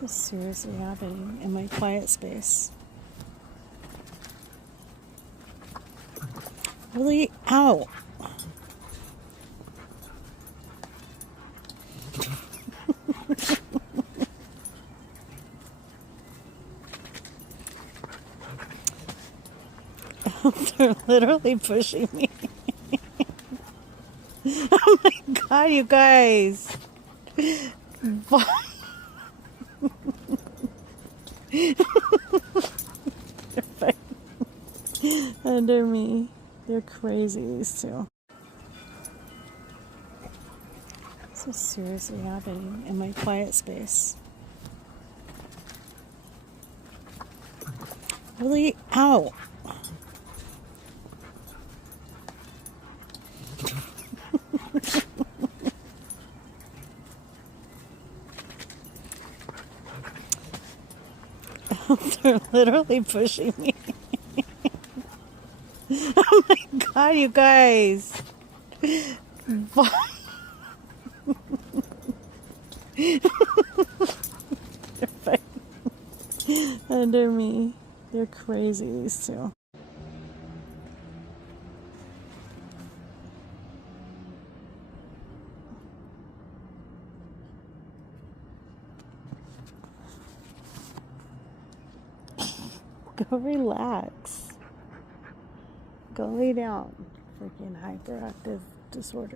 This is seriously happening in my quiet space. Really? Ow! They're literally pushing me. Oh my god, you guys! They're fighting under me. They're crazy, these two. This is seriously happening in my quiet space. Really? Ow! They're literally pushing me. Oh my god, you guys! They're fighting under me. They're crazy, these two. Go relax. Go lay down. Freaking hyperactive disorder.